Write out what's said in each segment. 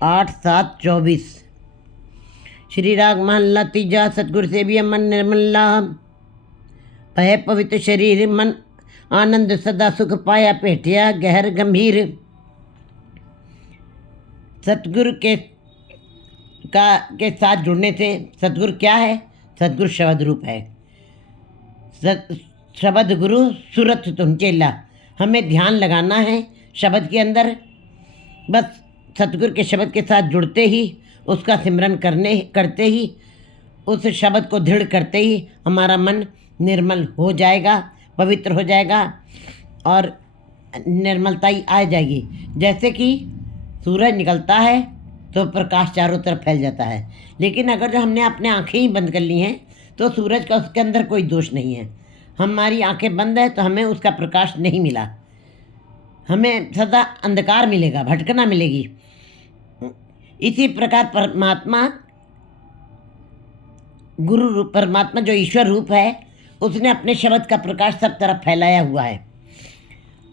8-7-24। श्री राग महल्ला तीजा। सतगुरु से भी मन निर्मला, भय पवित्र शरीर मन आनंद सदा सुख पाया भेटिया गहर गंभीर। सतगुरु के साथ जुड़ने से, सतगुरु क्या है? सतगुरु शब्द रूप है। शब्द गुरु सूरत तुम चेला। हमें ध्यान लगाना है शब्द के अंदर। बस सतगुरु के शब्द के साथ जुड़ते ही, उसका सिमरन करते ही, उस शब्द को दृढ़ करते ही हमारा मन निर्मल हो जाएगा, पवित्र हो जाएगा और निर्मलता ही आ जाएगी। जैसे कि सूरज निकलता है तो प्रकाश चारों तरफ फैल जाता है, लेकिन अगर जो हमने अपने आँखें ही बंद कर ली हैं तो सूरज का उसके अंदर कोई दोष नहीं है। हमारी आंखें बंद है तो हमें उसका प्रकाश नहीं मिला, हमें सदा अंधकार मिलेगा, भटकना मिलेगी। इसी प्रकार परमात्मा गुरु रूप, परमात्मा जो ईश्वर रूप है, उसने अपने शब्द का प्रकाश सब तरफ फैलाया हुआ है।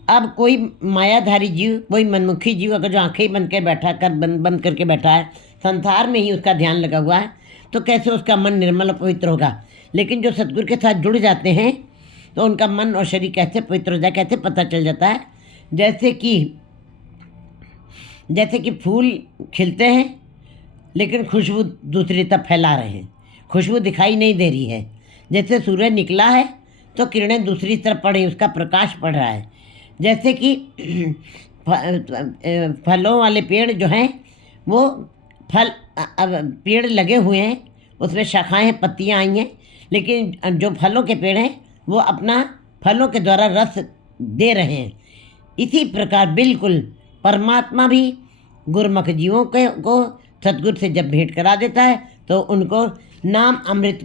अब कोई मायाधारी जीव, कोई मनमुखी जीव अगर जो आंखें बंद के बैठा कर बंद करके बैठा है, संसार में ही उसका ध्यान लगा हुआ है, तो कैसे उसका मन निर्मल और पवित्र होगा। लेकिन जो सतगुरु के साथ जुड़ जाते हैं तो उनका मन और शरीर कैसे पवित्र हो जाए, कैसे पता चल जाता है। जैसे कि फूल खिलते हैं लेकिन खुशबू दूसरी तरफ फैला रहे हैं, खुशबू दिखाई नहीं दे रही है। जैसे सूरज निकला है तो किरणें दूसरी तरफ पड़, उसका प्रकाश पड़ रहा है। जैसे कि फलों वाले पेड़ जो हैं, वो पेड़ लगे हुए हैं, उसमें शाखाएं हैं, पत्तियां आई हैं, लेकिन जो फलों के पेड़ हैं वो अपना फलों के द्वारा रस दे रहे हैं। इसी प्रकार बिल्कुल परमात्मा भी गुरमुख जीवों को सतगुरु से जब भेंट करा देता है तो उनको नाम अमृत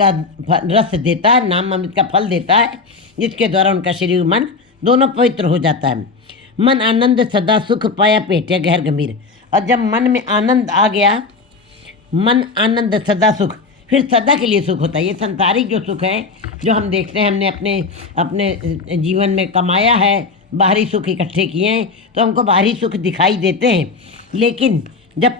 का रस देता है, नाम अमृत का फल देता है, जिसके द्वारा उनका शरीर मन दोनों पवित्र हो जाता है। मन आनंद सदा सुख पाया भेटिया गहर गंभीर। और जब मन में आनंद आ गया, मन आनंद सदा सुख, फिर सदा के लिए सुख होता है। ये संसारिक जो सुख है जो हम देखते हैं, हमने अपने जीवन में कमाया है, बाहरी सुख इकट्ठे किए हैं तो हमको बाहरी सुख दिखाई देते हैं। लेकिन जब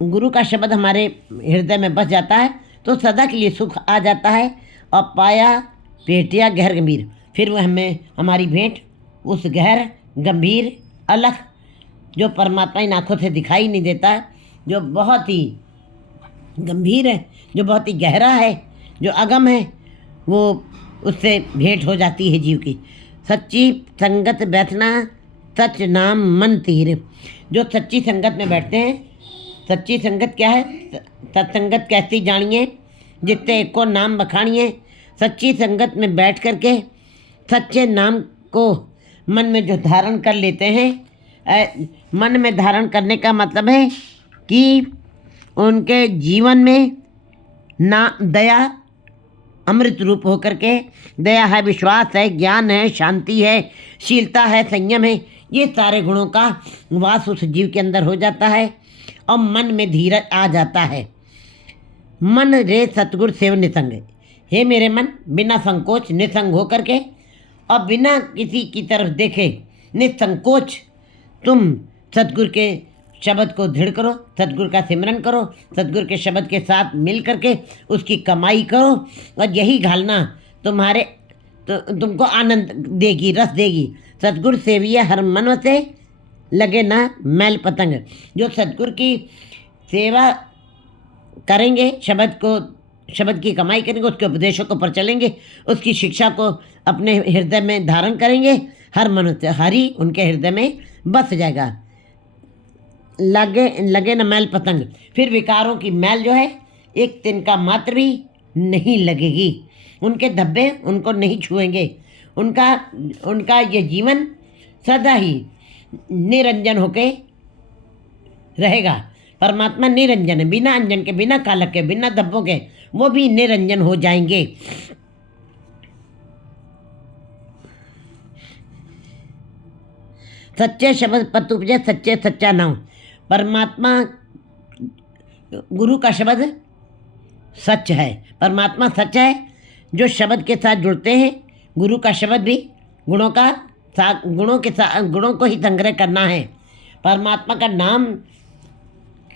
गुरु का शब्द हमारे हृदय में बस जाता है तो सदा के लिए सुख आ जाता है। और पाया भेटिया गहर गंभीर, फिर वह हमारी भेंट उस गहर गंभीर अलख, जो परमात्मा इन आँखों से दिखाई नहीं देता, जो बहुत ही गंभीर है, जो बहुत ही गहरा है, जो अगम है, वो उससे भेंट हो जाती है जीव की। सच्ची संगत बैठना सच नाम मन तीर। जो सच्ची संगत में बैठते हैं, सच्ची संगत क्या है? सत्संगत कैसी जानिए जितने एक को नाम बखानिए। सच्ची संगत में बैठ करके सच्चे नाम को मन में जो धारण कर लेते हैं, मन में धारण करने का मतलब है कि उनके जीवन में दया अमृत रूप होकर के, दया है, विश्वास है, ज्ञान है, शांति है, शीलता है, संयम है, ये सारे गुणों का वास उस जीव के अंदर हो जाता है और मन में धीरज आ जाता है। मन रे सतगुरु सेव निसंग। हे मेरे मन, बिना संकोच निसंग होकर के और बिना किसी की तरफ देखे निसंकोच तुम सतगुरु के शब्द को दृढ़ करो, सतगुरु का सिमरन करो, सतगुरु के शब्द के साथ मिल करके उसकी कमाई करो और यही घालना तुमको आनंद देगी, रस देगी। सतगुरु सेविया हर मन से लगे ना मैल पतंग। जो सतगुरु की सेवा करेंगे, शब्द की कमाई करेंगे, उसके उपदेशों को पर चलेंगे, उसकी शिक्षा को अपने हृदय में धारण करेंगे, हर मन से हरि उनके हृदय में बस जाएगा। लगे न मैल पतंग, फिर विकारों की मैल जो है एक तिनका मात्र भी नहीं लगेगी, उनके धब्बे उनको नहीं छुएंगे। उनका ये जीवन सदा ही निरंजन होके रहेगा। परमात्मा निरंजन है, बिना अंजन के, बिना कालक के, बिना धब्बों के, वो भी निरंजन हो जाएंगे। सच्चे शब्द पत उपजे, सच्चे सच्चा नाम। परमात्मा गुरु का शब्द सच है, परमात्मा सच है। जो शब्द के साथ जुड़ते हैं, गुरु का शब्द भी गुणों को ही संग्रह करना है। परमात्मा का नाम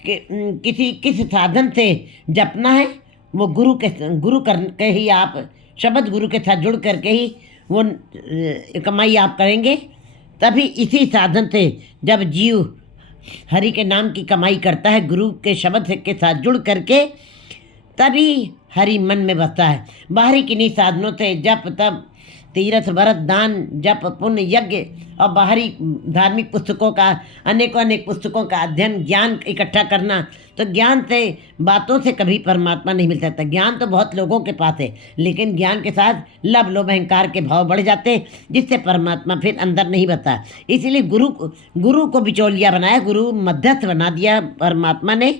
किस साधन से जपना है, वो गुरु करके ही आप शब्द गुरु के साथ जुड़ करके ही वो कमाई आप करेंगे। तभी इसी साधन से जब जीव हरि के नाम की कमाई करता है गुरु के शब्द के साथ जुड़ करके, तभी हरि मन में बसता है। बाहरी किन्हीं साधनों से जप तप तीर्थ व्रत दान जप पुण्य यज्ञ और बाहरी धार्मिक पुस्तकों का अनेक पुस्तकों का अध्ययन ज्ञान इकट्ठा करना, तो ज्ञान से बातों से कभी परमात्मा नहीं मिल सकता। ज्ञान तो बहुत लोगों के पास है, लेकिन ज्ञान के साथ लब लोभ अहंकार के भाव बढ़ जाते हैं, जिससे परमात्मा फिर अंदर नहीं बता। इसीलिए गुरु को बिचौलिया बनाया, गुरु मध्यस्थ बना दिया परमात्मा ने।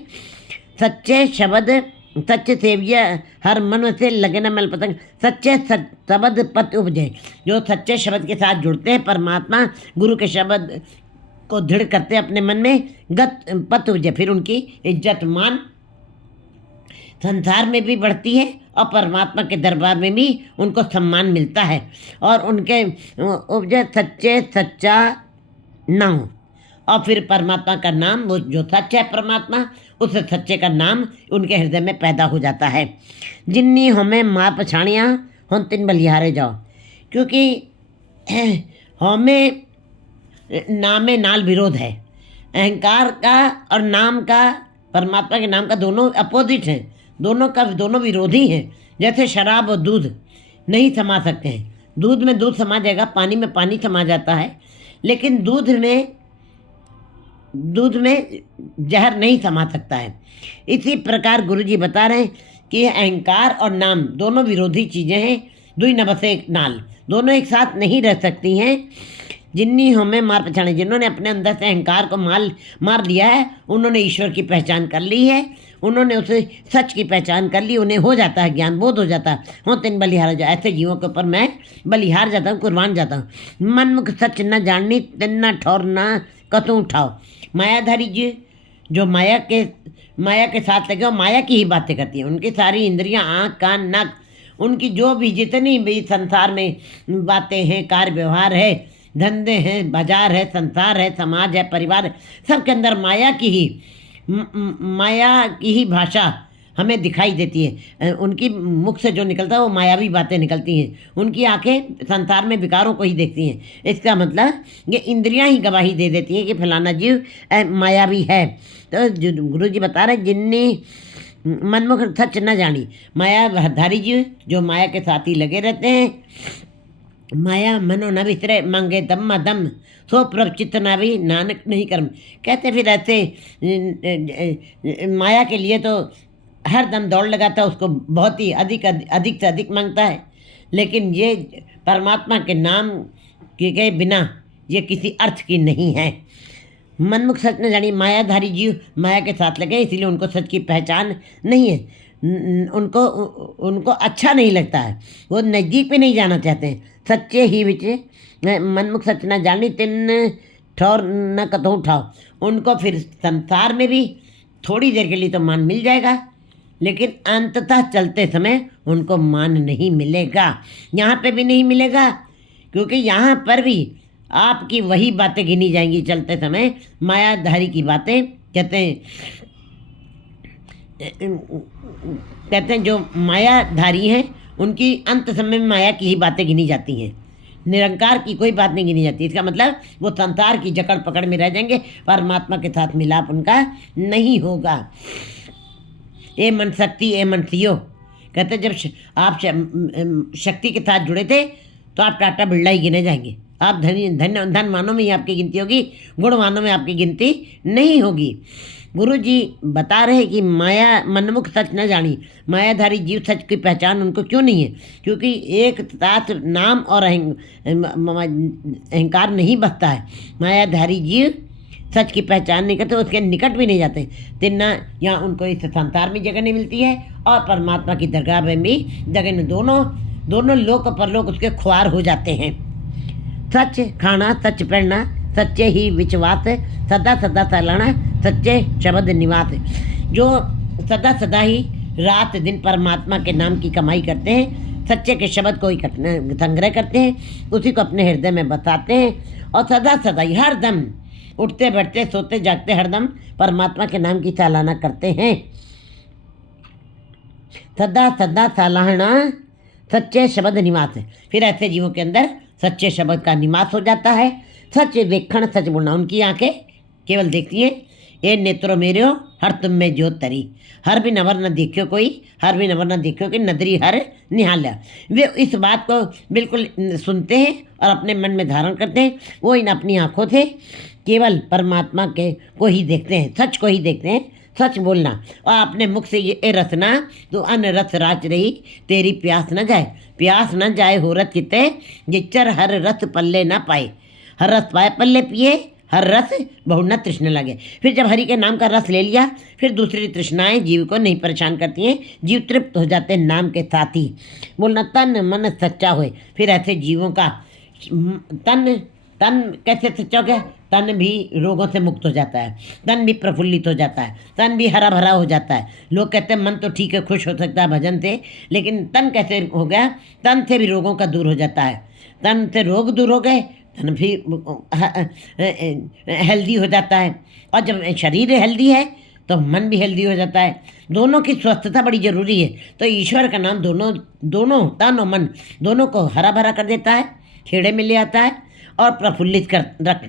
सच्चे शब्द सच्चे सेविया हर मन से लगे न मल पतंग, सच्चे शब्द पत उपजे। जो सच्चे शब्द के साथ जुड़ते हैं परमात्मा गुरु के शब्द को दृढ़ करते हैं अपने मन में, गत पत उपजे, फिर उनकी इज्जत मान संसार में भी बढ़ती है और परमात्मा के दरबार में भी उनको सम्मान मिलता है। और उनके उपजे सच्चे सच्चा नाम, और फिर परमात्मा का नाम, वो जो सच है परमात्मा, उस सच्चे का नाम उनके हृदय में पैदा हो जाता है। जिन्नी हमें माँ पछाणियाँ हम तिन बलिहारे जाओ, क्योंकि हमें नामे नाल विरोध है। अहंकार का और नाम का, परमात्मा के नाम का दोनों अपोजिट हैं, दोनों विरोधी हैं। जैसे शराब और दूध नहीं समा सकते हैं, दूध में दूध समा जाएगा, पानी में पानी समा जाता है, लेकिन दूध में जहर नहीं समा सकता है। इसी प्रकार गुरुजी बता रहे हैं कि अहंकार और नाम दोनों विरोधी चीज़ें हैं, दुई न बसे एक नाल, दोनों एक साथ नहीं रह सकती हैं। जिन्नी हमें मार पहचाने, जिन्होंने अपने अंदर से अहंकार को मार लिया है, उन्होंने ईश्वर की पहचान कर ली है, उन्होंने उसे सच की पहचान कर ली, उन्हें हो जाता है ज्ञान बोध हो जाता है। हो तिन बलिहार जा, ऐसे जीवों के ऊपर मैं बलिहार जाता हूँ, कुर्बान जाता हूँ। मन मुख सच न जाननी तिन न ठौर न कतू उठाओ। मायाधारी जी जो माया के साथ लगे, वो माया की ही बातें करती हैं। उनकी सारी इंद्रियां, आँख कान नाक, उनकी जो भी जितनी भी संसार में बातें हैं, कार्य व्यवहार है, धंधे हैं, बाजार है, संसार है, समाज है, परिवार है, सबके अंदर माया की ही भाषा हमें दिखाई देती है। उनकी मुख से जो निकलता है वो मायावी बातें निकलती हैं। उनकी आंखें संसार में विकारों को ही देखती हैं। इसका मतलब ये इंद्रियां ही गवाही दे देती हैं कि फलाना जीव मायावी है। तो गुरु जी बता रहे, जिन्नी मनमुख सच न जानी, मायाधारी जीव जो माया के साथ ही लगे रहते हैं। माया मनो न विसरे मांगे दम दम, सो प्रभ चित्त ना भी नानक नहीं कर्म। कहते फिर ऐसे माया के लिए तो हर दम दौड़ लगाता है, उसको बहुत ही अधिक से अधिक मांगता है, लेकिन ये परमात्मा के नाम के बिना ये किसी अर्थ की नहीं है। मनमुख सच न जानी, मायाधारी जीव माया के साथ लगे, इसलिए उनको सच की पहचान नहीं है। उनको अच्छा नहीं लगता है, वो नज़दीक पे नहीं जाना चाहते हैं। सच्चे ही विच मनमुख सच न जानी तिन ठौर न कतों उठाओ। उनको फिर संसार में भी थोड़ी देर के लिए तो मान मिल जाएगा, लेकिन अंततः चलते समय उनको मान नहीं मिलेगा। यहाँ पे भी नहीं मिलेगा, क्योंकि यहाँ पर भी आपकी वही बातें गिनी जाएंगी चलते समय, मायाधारी की बातें। कहते हैं जो मायाधारी हैं उनकी अंत समय में माया की ही बातें गिनी जाती हैं, निरंकार की कोई बात नहीं गिनी जाती। इसका मतलब वो संसार की जकड़ पकड़ में रह जाएंगे, परमात्मा के साथ मिलाप उनका नहीं होगा। ए मन शक्ति ए मन सियो, कहते जब आप शक्ति के साथ जुड़े थे तो आप टाटा बिरला ही गिने जाएंगे। आप धनवानों में ही आपकी गिनती होगी, गुणवानों में आपकी गिनती नहीं होगी। गुरु जी बता रहे कि माया मनमुख सच न जानी, मायाधारी जीव सच की पहचान उनको क्यों नहीं है, क्योंकि एक साथ नाम और अहंकार नहीं बसता है। मायाधारी जीव सच की पहचान नहीं करते, उसके निकट भी नहीं जाते। तिन्ना यहाँ उनको इस संसार में जगह नहीं मिलती है और परमात्मा की दरगाह में भी जगह नहीं। दोनों लोक परलोक उसके ख्वार हो जाते हैं। सच खाना सच पढ़ना सच्चे ही विश्वास, सदा सदा सलाना सच्चे शब्द निवास। जो सदा ही रात दिन परमात्मा के नाम की कमाई करते हैं, सच्चे के शब्द को संग्रह करते हैं, उसी को अपने हृदय में बताते हैं और सदा ही हर दम उठते बैठते सोते जागते हरदम परमात्मा के नाम की चालाना करते हैं। सदा सदा सालाहना सच्चे शब्द निवास है। फिर ऐसे जीवों के अंदर सच्चे शब्द का निवास हो जाता है। सच देखण सच बोलना, उनकी आंखें केवल देखती हैं। ये नेत्रो मेरे हो हर तुम में ज्योत तरी, हर भी नवर न देखियो कोई, हर भी नवर न देखियो कि नदरी हर निहाल्या। वे इस बात को बिल्कुल सुनते हैं और अपने मन में धारण करते हैं। वो इन अपनी आंखों से केवल परमात्मा के को ही देखते हैं, सच को ही देखते हैं। सच बोलना और अपने मुख से ये रसना तो अन्न रस राच रही, तेरी प्यास न जाए, प्यास न जाए हो रत किते, जिच्चर हर रस पल्ले न पाए, हर रस पाए पल्ले पिए, हर रस बहु न तृष्ण लगे। फिर जब हरि के नाम का रस ले लिया, फिर दूसरी तृष्णाएं जीव को नहीं परेशान करती हैं। जीव तृप्त हो जाते हैं नाम के साथ ही। बोलना तन मन सच्चा होए। फिर ऐसे जीवों का तन तन कैसे सच्चा हो गया? तन भी रोगों से मुक्त हो जाता है, तन भी प्रफुल्लित हो जाता है, तन भी हरा भरा हो जाता है। लोग कहते हैं मन तो ठीक है, खुश हो सकता है भजन से, लेकिन तन कैसे हो गया? तन से भी रोगों का दूर हो जाता है। तन से रोग दूर हो गए, तन भी हेल्दी हो जाता है। और जब शरीर हेल्दी है तो मन भी हेल्दी हो जाता है। दोनों की स्वस्थता बड़ी जरूरी है। तो ईश्वर का नाम दोनों दोनों तन और मन दोनों को हरा भरा कर देता है, खेड़े में ले आता है और प्रफुल्लित कर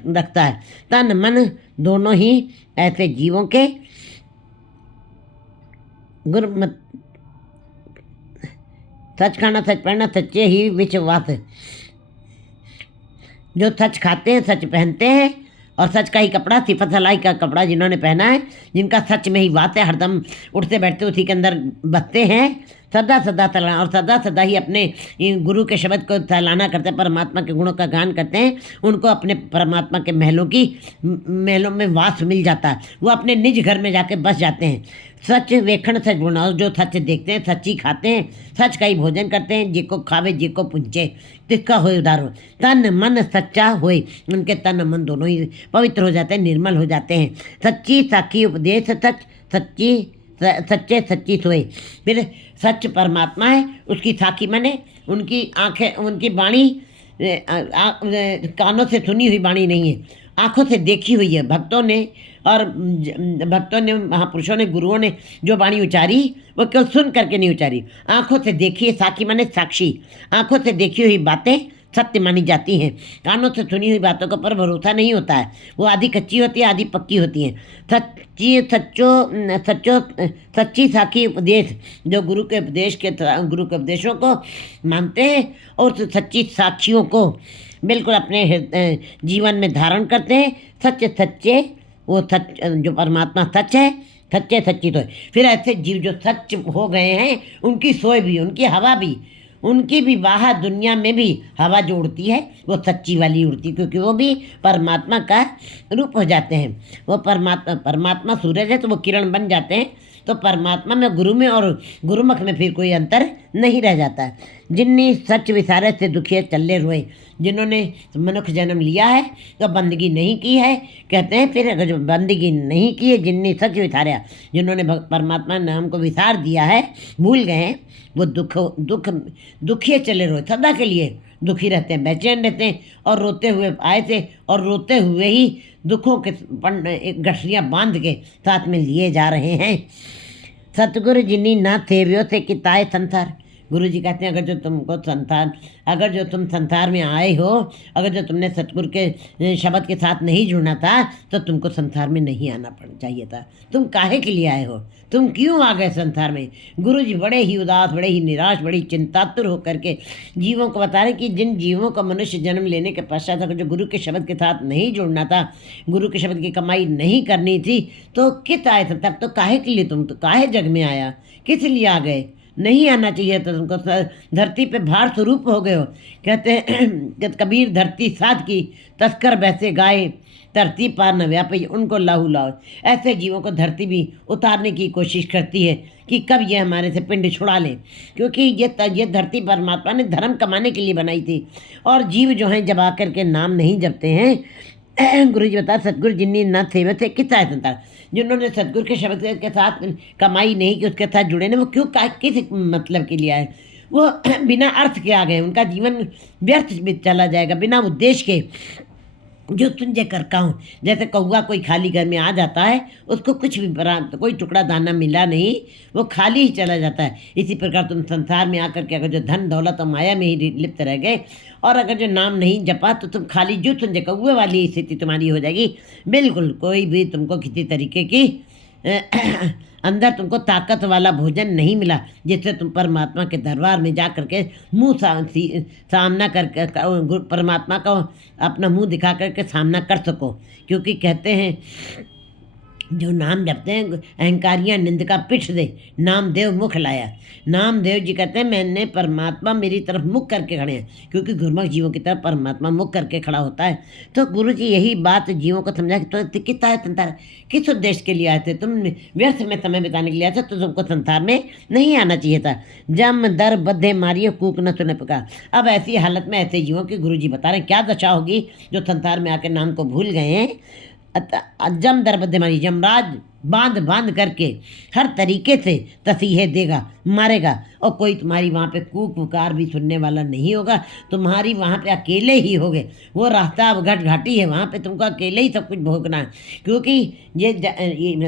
रखता है। तन मन दोनों ही ऐसे जीवों के गुरमत सच खाना सच पहनना सच्चे ही विश्वास। जो सच खाते हैं सच पहनते हैं और सच का ही कपड़ा सिफत सलाई का कपड़ा जिन्होंने पहना है, जिनका सच में ही बात है, हरदम उठते बैठते उसी के अंदर बसते हैं, सदा सदा तलाना और सदा सदा ही अपने गुरु के शब्द को तलाना करते हैं, परमात्मा के गुणों का गान करते हैं। उनको अपने परमात्मा के महलों में वास मिल जाता है। वो अपने निज घर में जाके बस जाते हैं। सच वेखण सच बोलना, और जो सच देखते हैं सच ही खाते हैं, सच का ही भोजन करते हैं। जिको खावे जिको पुंचे तिसका होए उदार हो। तन मन सच्चा होए, उनके तन मन दोनों ही पवित्र हो जाते हैं, निर्मल हो जाते हैं। सच्ची साखी उपदेश सच सच्ची सच्चे सच्ची सोए। फिर सच परमात्मा है, उसकी साखी माने उनकी आंखें, उनकी वाणी कानों से सुनी हुई वाणी नहीं है, आंखों से देखी हुई है। भक्तों ने महापुरुषों ने गुरुओं ने जो वाणी उचारी वो केवल सुन करके नहीं उचारी, आंखों से देखी है। साखी माने साक्षी, आंखों से देखी हुई बातें सत्य मानी जाती हैं। कानों से सुनी हुई बातों के ऊपर भरोसा नहीं होता है, वो आधी कच्ची होती है आधी पक्की होती हैं। सच्ची साखी उपदेश, जो गुरु के उपदेशों को मानते हैं और सच्ची साक्षियों को बिल्कुल अपने जीवन में धारण करते हैं। सच्चे वो सच, जो परमात्मा सच है, सच्चे सच्ची तो है। फिर ऐसे जीव जो सच हो गए हैं, उनकी सोए भी, उनकी हवा भी, उनकी भी बाहर दुनिया में भी हवा जो उड़ती है वो सच्ची वाली उड़ती है, क्योंकि वो भी परमात्मा का रूप हो जाते हैं। वो परमात्मा सूरज है तो वो किरण बन जाते हैं। तो परमात्मा में गुरु में और गुरुमुख में फिर कोई अंतर नहीं रह जाता है। जिन्नी सच विसारे से दुखिए चले रोए, जिन्होंने मनुष्य जन्म लिया है तो बंदगी नहीं की है, कहते हैं फिर अगर जो बंदगी नहीं की है, जिन्नी सच विसारा, जिन्होंने परमात्मा नाम को विसार दिया है, भूल गए हैं, वो दुखिए चले रोए, सदा के लिए दुखी रहते हैं, बेचैन रहते हैं और रोते हुए आए थे और रोते हुए ही दुखों के गठरियाँ बांध के साथ में लिए जा रहे हैं। सतगुरु जिन्नी ना थेव्यो से किताए संसार। गुरु जी कहते हैं अगर जो तुम संसार में आए हो, अगर जो तुमने सतगुरु के शब्द के साथ नहीं जुड़ना था तो तुमको संसार में नहीं आना चाहिए था। तुम काहे के लिए आए हो? तुम क्यों आ गए संसार में? गुरु जी बड़े ही उदास, बड़े ही निराश, बड़ी चिंतातुर होकर के जीवों को बता रहे कि जिन जीवों को मनुष्य जन्म लेने के पश्चात अगर जो गुरु के शब्द के साथ नहीं जुड़ना था, गुरु के शब्द की कमाई नहीं करनी थी, तो किस आए थे तब? तो काहे के लिए तुम तो काहे जग में आया? किस लिए आ गए? नहीं आना चाहिए तो तुमको। धरती पे भार स्वरूप हो गए हो। कहते हैं कबीर धरती साध की, तस्कर वैसे गाए, धरती पार न व्यापी उनको लाहू लाओ। ऐसे जीवों को धरती भी उतारने की कोशिश करती है कि कब ये हमारे से पिंड छुड़ा लें, क्योंकि ये धरती परमात्मा ने धर्म कमाने के लिए बनाई थी। और जीव जो हैं जब आकर के नाम नहीं जपते हैं, गुरु जी बता सतगुरु जिन्नी न सेवे थे कितना संतार, जिन्होंने सतगुरु के शब्द के साथ कमाई नहीं की, उसके साथ जुड़े नहीं, वो क्यों किस मतलब के लिए आए? वो बिना अर्थ के आ गए, उनका जीवन व्यर्थ चला जाएगा, बिना उद्देश्य के जो तुझे करकाऊँ। जैसे कौवा कोई खाली घर में आ जाता है, उसको कुछ भी कोई टुकड़ा दाना मिला नहीं, वो खाली ही चला जाता है। इसी प्रकार तुम संसार में आकर के अगर जो धन दौलत और माया में ही लिप्त रह गए और अगर जो नाम नहीं जपा तो तुम खाली जो तुझे कौवे वाली स्थिति तुम्हारी हो जाएगी। बिल्कुल कोई भी तुमको किसी तरीके की अंदर तुमको ताकत वाला भोजन नहीं मिला जिससे तुम परमात्मा के दरबार में जा करके मुंह सामना करके परमात्मा का अपना मुंह दिखा करके सामना कर सको। क्योंकि कहते हैं जो नाम जपते हैं अहंकारियाँ निंद का पिठ दे, नामदेव मुख लाया। नामदेव जी कहते हैं मैंने परमात्मा मेरी तरफ मुख करके खड़े हैं, क्योंकि गुरुमुख जीवों की तरफ परमात्मा मुख करके खड़ा होता है। तो गुरु जी यही बात जीवों को समझा कि तो कितना है संसार, किस उद्देश्य के लिए आए थे तुम, व्यर्थ में समय बिताने के लिए आए थे, तो तुमको संसार में नहीं आना चाहिए था। जम दर बद्धे मारिए कूक न सुने पुकार। अब ऐसी हालत में ऐसे जीवों की गुरु जी बता रहे हैं क्या दशा होगी जो संसार में आके नाम को भूल गए हैं। जम दरबद्ध मारी, यमराज बांध बांध करके हर तरीके से तसीहे देगा, मारेगा, और कोई तुम्हारी वहाँ पे कूक पुकार भी सुनने वाला नहीं होगा। तुम्हारी वहाँ पे अकेले ही होगे। वो रास्ता अब घाटी है, वहाँ पे तुमको अकेले ही सब कुछ भोगना है। क्योंकि ये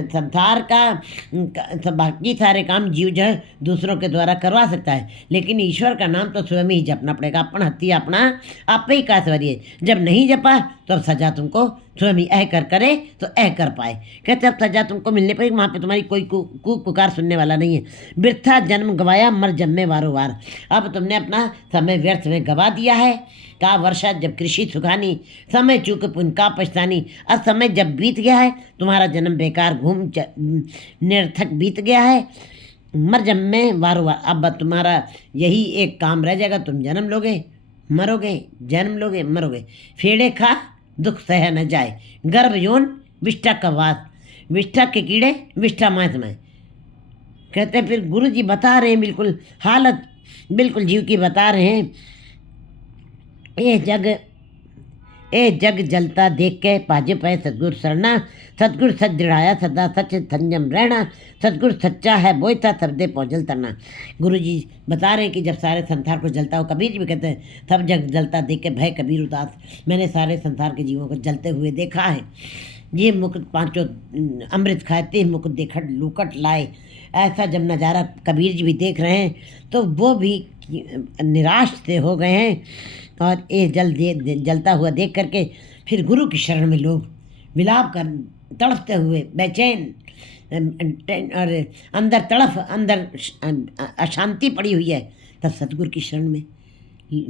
संसार का बाकी सारे काम जीव जो है दूसरों के द्वारा करवा सकता है, लेकिन ईश्वर का नाम तो स्वयं ही जपना पड़ेगा। अपन हत्ती अपना आप ही का स्वरिए, जब नहीं जपा तो अब सजा तुमको स्वयं ही ऐ कर करे तो ऐ कर पाए। कहते अब सजा तुमको मिलने पर वहाँ पे तुम्हारी कोई कूक पुकार सुनने वाला नहीं है। वृथा जन्म गवाया मर जन्मे वारों वार। अब तुमने अपना समय व्यर्थ में गवा दिया है। का वर्षा जब कृषि सुखानी, समय चूक पुन का पछतानी। अब समय जब बीत गया है, तुम्हारा जन्म बेकार निरर्थक बीत गया है। मर जन्मे वारों वार। अब तुम्हारा यही एक काम रह जाएगा, तुम जन्म लोगे मरोगे, जन्म लोगे मरोगे। फेड़े खा दुख सह न जाए, गर्भ यौन विष्ठा का वास। विष्ठा के कीड़े विष्ठा मास में। कहते हैं फिर गुरु जी बता रहे हैं बिल्कुल हालत बिल्कुल जीव की बता रहे हैं। ए जग जलता देख के पाजे पाए सतगुरु सरना। सतगुरु सच दृढ़ाया सदा सच संयम रहना। सतगुरु सच्चा है बोयता सबदे पौजल तरना। गुरु जी बता रहे हैं कि जब सारे संसार को जलता हो, कबीर जी भी कहते हैं सब जग जलता देख के भय कबीर उदास। मैंने सारे संसार के जीवों को जलते हुए देखा है। ये मुकुट पांचों अमृत खाते मुकुट देखट लूकट लाए। ऐसा जब नज़ारा कबीर जी भी देख रहे हैं तो वो भी निराश से हो गए हैं। और ये जलता हुआ देख करके फिर गुरु की शरण में लोग विलाप कर तड़पते हुए बेचैन और अंदर तड़फ अंदर अशांति पड़ी हुई है। तब सतगुरु की शरण में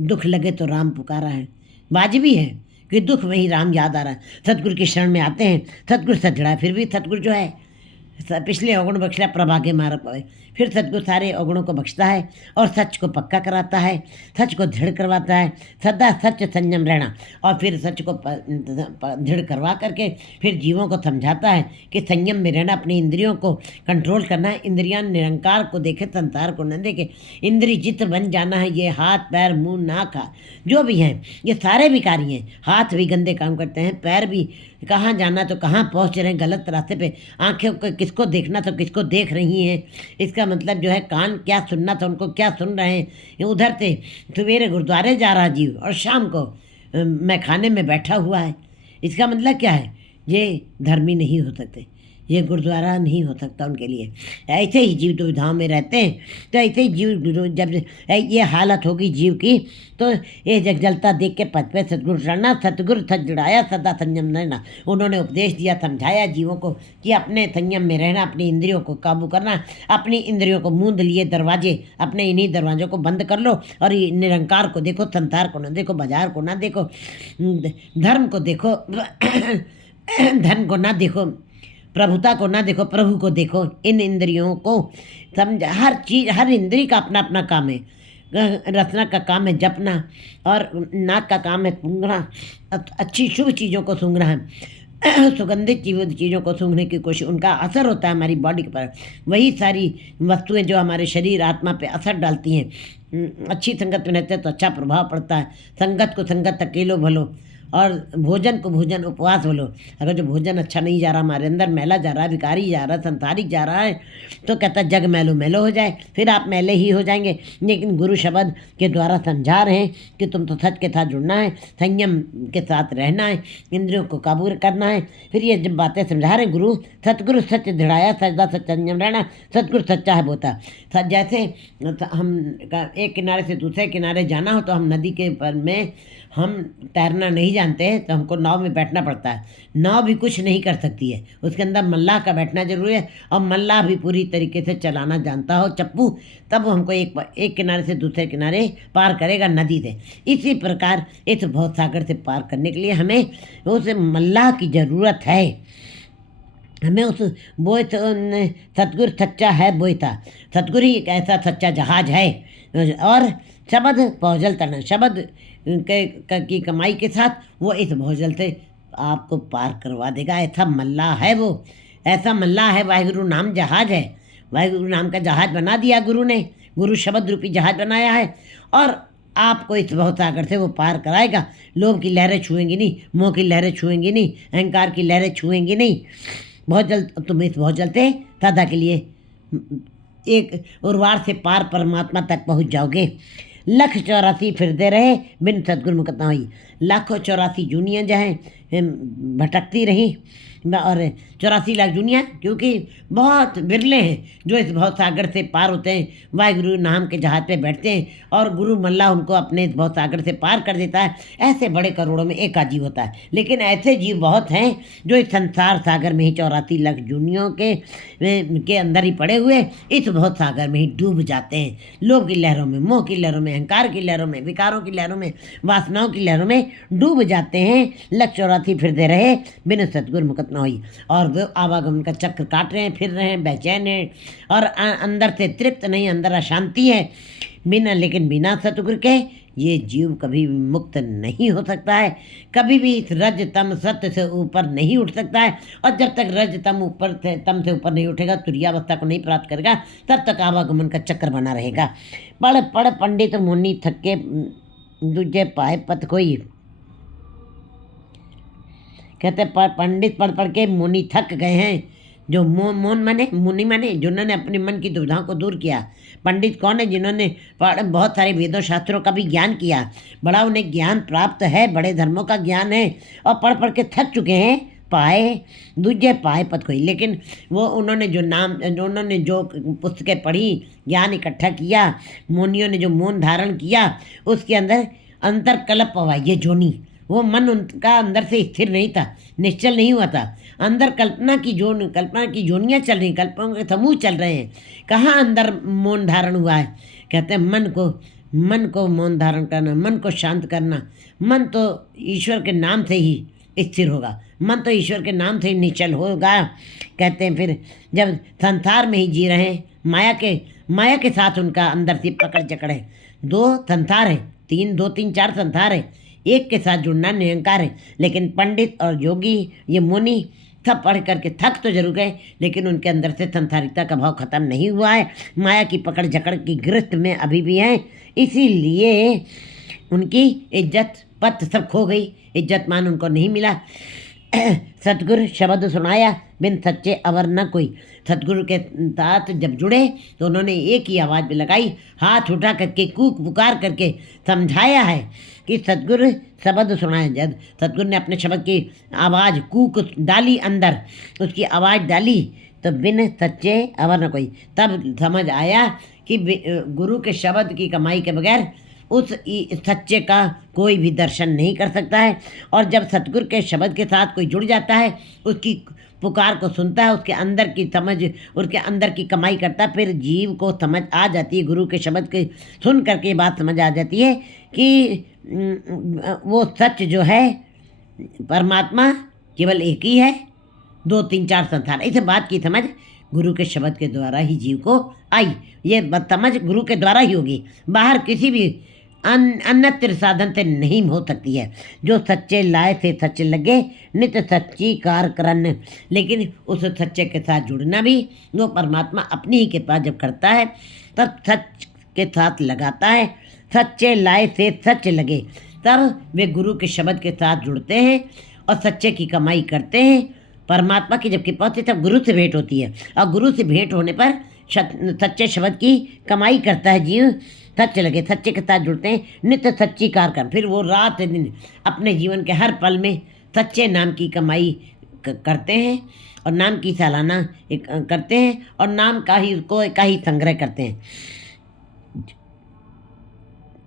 दुख लगे तो राम पुकारा है। वाजिबी है कि दुख में ही राम याद आ रहा है। सतगुरु की शरण में आते हैं, सतगुरु से जुड़ा है। फिर भी सतगुरु जो है पिछले अवगुण बख्शा प्रभागे मार पाए। फिर सतगुरु सारे अवगुणों को बख्शता है और सच को पक्का कराता है, सच को दृढ़ करवाता है। सदा सच संयम रहना, और फिर सच को दृढ़ करवा करके फिर जीवों को समझाता है कि संयम में रहना, अपनी इंद्रियों को कंट्रोल करना है। इंद्रियां निरंकार को देखे, संसार को न देखे। इंद्रिय चित्त बन जाना है। ये हाथ पैर मुंह नाक जो भी हैं ये सारे विकारी हैं। हाथ भी गंदे काम करते हैं, पैर भी कहाँ जाना तो कहाँ पहुँच रहे हैं गलत रास्ते पे। आंखें को किसको देखना तो किसको देख रही हैं। इसका मतलब जो है कान क्या सुनना था उनको क्या सुन रहे हैं। उधर से सवेरे गुरुद्वारे जा रहा जीव और शाम को मैं खाने में बैठा हुआ है। इसका मतलब क्या है, ये धर्मी नहीं हो सकते, ये गुरुद्वारा नहीं हो सकता उनके लिए। ऐसे ही जीव दुविधाओं में रहते हैं। तो ऐसे ही जीव जब ये हालत होगी जीव की तो ये जग जलता देख के पथ पे सतगुरु चढ़ना। सतगुरु सच जुड़ाया सदा संयम रहना। उन्होंने उपदेश दिया, समझाया जीवों को कि अपने संयम में रहना, अपनी इंद्रियों को काबू करना। अपनी इंद्रियों को मूंद लिए दरवाजे, अपने इन्हीं दरवाजों को बंद कर लो और निरंकार को देखो, संसार को ना देखो, बाजार को ना देखो, धर्म को देखो धन को ना देखो, प्रभुता को ना देखो, प्रभु को देखो। इन इंद्रियों को समझ, हर चीज़ हर इंद्री का अपना अपना काम है। रचना का काम है जपना, और नाक का काम है सूंघना, अच्छी शुभ चीज़ों को सूंघना है। सुगंधित चीज़ों को सूंघने की कोशिश, उनका असर होता है हमारी बॉडी पर। वही सारी वस्तुएं जो हमारे शरीर आत्मा पे असर डालती हैं। अच्छी संगत में रहते हैं तो अच्छा प्रभाव पड़ता है। संगत को संगत अकेलो भलो, और भोजन को भोजन उपवास बोलो। अगर जो भोजन अच्छा नहीं जा रहा, हमारे अंदर मैला जा रहा है, विकारी जा रहा है, संसारिक जा रहा है, तो कहता है जग मैलो मैलो हो जाए, फिर आप मैले ही हो जाएंगे। लेकिन गुरु शब्द के द्वारा समझा रहे हैं कि तुम तो सच के साथ जुड़ना है, संयम के साथ रहना है, इंद्रियों को काबू करना है। फिर ये जब बातें समझा रहे हैं गुरु, सतगुरु सच दृढ़ाया सजदा सच संयम रहना, सतगुरु सच्चा है बोता। जैसे हम एक किनारे से दूसरे किनारे जाना हो तो हम नदी के पर में हम तैरना नहीं जानते हैं तो हमको नाव में बैठना पड़ता है। नाव भी कुछ नहीं कर सकती है, उसके अंदर मल्लाह का बैठना जरूरी है, और मल्लाह भी पूरी तरीके से चलाना जानता हो चप्पू, तब हमको एक किनारे से दूसरे किनारे पार करेगा नदी से। इसी प्रकार इस भव सागर से पार करने के लिए हमें उस मल्लाह की ज़रूरत है। हमें उस बोए सतगुरु सच्चा है बोईता, सतगुरु ही एक ऐसा सच्चा जहाज है। और शब्द भौजल तरना, शब्द की कमाई के साथ वो इस भौजल से आपको पार करवा देगा। ऐसा मल्लाह है वो, ऐसा मल्लाह है। वाहिगुरु नाम जहाज है, वाहिगुरु नाम का जहाज बना दिया गुरु ने, गुरु शब्द रूपी जहाज बनाया है, और आपको इस भव सागर से वो पार कराएगा। लोभ की लहरें छुएंगी नहीं, मोह की लहरें छुएंगी नहीं, अहंकार की लहरें छुएंगी नहीं। बहुत जल्द तुम इस बहुत जलते सदा के लिए एक उर्वार से पार परमात्मा तक पहुंच जाओगे। 1,84 फिरते रहे बिन सतगुरु मुक्त ना हुई। 1,84 जूनियाँ जो हैं भटकती रही, और 84 लाख जूनियाँ, क्योंकि बहुत बिरले हैं जो इस भव सागर से पार होते हैं, वाहिगुरु नाम के जहाज पे बैठते हैं और गुरु मल्लाह उनको अपने इस भव सागर से पार कर देता है। ऐसे बड़े करोड़ों में एक जीव होता है, लेकिन ऐसे जीव बहुत हैं जो इस संसार सागर में ही 84 लाख जूनियों के अंदर ही पड़े हुए इस भव सागर में ही डूब जाते हैं। लोभ की लहरों में, मोह की लहरों में, अहंकार की लहरों में, विकारों की लहरों में, वासनाओं की लहरों में डूब जाते हैं। 1,84 फिरते रहे बिन सतगुरु मुक्त ना हुई, और वो आवागमन का चक्र काट रहे हैं, फिर रहे हैं, बेचैन हैं, और अंदर से तृप्त नहीं, अंदर अशांति है। लेकिन बिना सतगुरु के ये जीव कभी भी मुक्त नहीं हो सकता है, कभी भी इस रज तम सत्य से ऊपर नहीं उठ सकता है। और जब तक रज तम से ऊपर नहीं उठेगा, तुरीयावस्था को नहीं प्राप्त करेगा, तब तक आवागमन का चक्र बना रहेगा। पढ़ पंडित मुनि थके दूजे पाए पथ कोई, कहते पंडित पढ़ के मुनि थक गए हैं। जो मोन माने मुनि माने जिन्होंने अपने मन की दुविधाओं को दूर किया। पंडित कौन है? जिन्होंने बहुत सारे वेदों शास्त्रों का भी ज्ञान किया, बड़ा उन्हें ज्ञान प्राप्त है, बड़े धर्मों का ज्ञान है, और पढ़ के थक चुके हैं। पाए दूजे पाए पथ कोई, लेकिन वो उन्होंने जो पुस्तकें पढ़ी, ज्ञान इकट्ठा किया, मुनियों ने जो मौन धारण किया, उसके अंदर अंतरकल्प पवा, ये जोनी, वो मन उनका अंदर से स्थिर नहीं था, निश्चल नहीं हुआ था। अंदर कल्पना की जोनियाँ चल रही, कल्पनाओं के समूह चल रहे हैं। कहाँ अंदर मौन धारण हुआ है? कहते हैं मन को मौन धारण करना, मन को शांत करना। मन तो ईश्वर के नाम से ही स्थिर होगा, मन तो ईश्वर के नाम से ही निश्चल होगा। कहते हैं फिर जब संसार में ही जी रहे हैं, माया के साथ उनका अंदर से पकड़ जकड़ है। 2 संसार है, 4 संसार है, एक के साथ जुड़ना निरंकार है। लेकिन पंडित और योगी, ये मुनि, सब पढ़ करके थक तो जरूर गए, लेकिन उनके अंदर से संसारिकता का भाव खत्म नहीं हुआ है, माया की पकड़ जकड़ की गिरफ्त में अभी भी हैं। इसीलिए उनकी इज्जत पत सब खो गई, इज्जत मान उनको नहीं मिला। सतगुरु शब्द सुनाया बिन सच्चे अवर न कोई। सतगुरु के साथ जब जुड़े तो उन्होंने एक ही आवाज़ में लगाई, हाथ उठा करके कूक पुकार करके समझाया है कि सतगुरु शब्द सुनाया। जब सतगुरु ने अपने शब्द की आवाज़ कूक डाली, अंदर उसकी आवाज़ डाली, तो बिन सच्चे अवर न कोई, तब समझ आया कि गुरु के शब्द की कमाई के बगैर उस सच्चे का कोई भी दर्शन नहीं कर सकता है। और जब सतगुरु के शब्द के साथ कोई जुड़ जाता है, उसकी पुकार को सुनता है, उसके अंदर की समझ, उसके अंदर की कमाई करता है, फिर जीव को समझ आ जाती है, गुरु के शब्द के सुन करके ये बात समझ आ जाती है कि वो सच जो है परमात्मा केवल एक ही है, 2 3 4 संसार। इस बात की समझ गुरु के शब्द के द्वारा ही जीव को आई। ये समझ गुरु के द्वारा ही होगी, बाहर किसी भी अन्यत्र साधन से नहीं हो सकती है। जो सच्चे लाए से सच लगे, नित सच्ची कार करन। लेकिन उस सच्चे के साथ जुड़ना भी वो परमात्मा अपनी ही कृपा जब करता है, तब सच के साथ लगाता है। सच्चे लाए से सच लगे, तब वे गुरु के शब्द के साथ जुड़ते हैं और सच्चे की कमाई करते हैं। परमात्मा की जब कृपा होती है तब गुरु से भेंट होती है, और गुरु से भेंट होने पर सच्चे शब्द की कमाई करता है जीव। सच्चे लगे, सच्चे के साथ जुड़ते हैं, नित्य सच्ची कार कर, फिर वो रात दिन अपने जीवन के हर पल में सच्चे नाम की कमाई करते हैं और नाम की सालाना करते हैं और नाम का ही संग्रह करते हैं।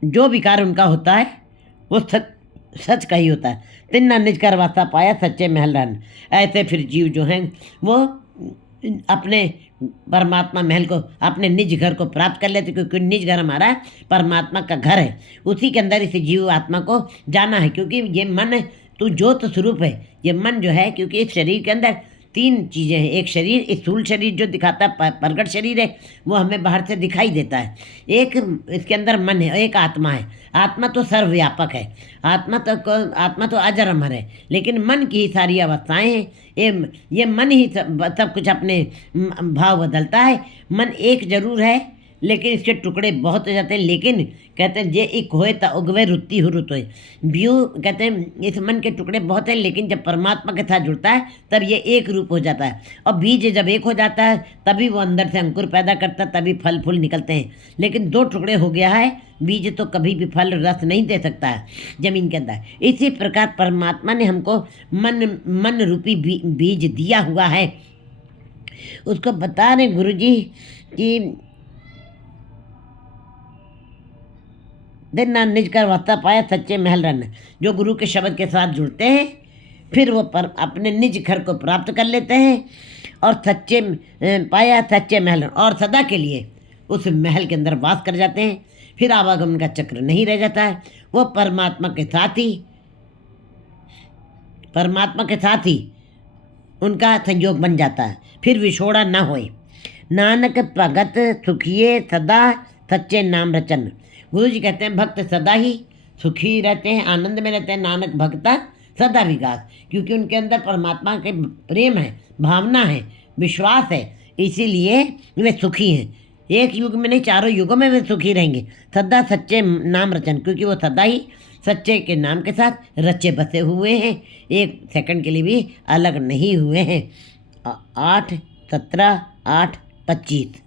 जो भी कार्य उनका होता है वो सच का ही होता है। तिन्ना निज कर वास्ता पाया सच्चे महल रहन। ऐसे फिर जीव जो हैं वो अपने परमात्मा महल को, अपने निज घर को प्राप्त कर लेते, क्योंकि निज घर हमारा परमात्मा का घर है। उसी के अंदर इस जीव आत्मा को जाना है, क्योंकि ये मन तो ज्योत स्वरूप है। ये मन जो है, क्योंकि इस शरीर के अंदर तीन चीज़ें हैं। एक शरीर, स्थूल शरीर जो दिखाता है, प्रकट शरीर है, वो हमें बाहर से दिखाई देता है। एक इसके अंदर मन है और एक आत्मा है। आत्मा तो सर्वव्यापक है, आत्मा तो अजर अमर है, लेकिन मन की ही सारी अवस्थाएं हैं। ये मन ही सब कुछ अपने भाव बदलता है। मन एक जरूर है, लेकिन इसके टुकड़े बहुत हो जाते हैं। लेकिन कहते हैं जे एक होए ता उगवे रुत्ती हो रुत होए। व्यू कहते हैं इस मन के टुकड़े बहुत हैं, लेकिन जब परमात्मा के साथ जुड़ता है तब ये एक रूप हो जाता है। और बीज जब एक हो जाता है तभी वो अंदर से अंकुर पैदा करता है, तभी फल फूल निकलते हैं। लेकिन दो टुकड़े हो गया है, बीज तो कभी भी फल रस नहीं दे सकता है जमीन के अंदर। इसी प्रकार परमात्मा ने हमको मन रूपी बीज दिया हुआ है। उसको बता रहे गुरु जी कि दिन निज कर वास्ता पाया सच्चे महल रन। जो गुरु के शब्द के साथ जुड़ते हैं फिर वो अपने निज घर को प्राप्त कर लेते हैं और सच्चे पाया सच्चे महल रन, और सदा के लिए उस महल के अंदर वास कर जाते हैं। फिर आवागमन का चक्र नहीं रह जाता है। वो परमात्मा के साथ ही उनका संयोग बन जाता है, फिर विछोड़ा ना होए। नानक भगत सुखिए सदा सच्चे नाम रचन। गुरु जी कहते हैं भक्त सदा ही सुखी रहते हैं, आनंद में रहते हैं। नानक भक्ता सदा विकास, क्योंकि उनके अंदर परमात्मा के प्रेम है, भावना है, विश्वास है, इसीलिए वे सुखी हैं। एक युग में नहीं, चारों युगों में वे सुखी रहेंगे। सदा सच्चे नाम रचन, क्योंकि वो सदा ही सच्चे के नाम के साथ रचे बसे हुए हैं, एक सेकंड के लिए भी अलग नहीं हुए हैं। 8/17/8/25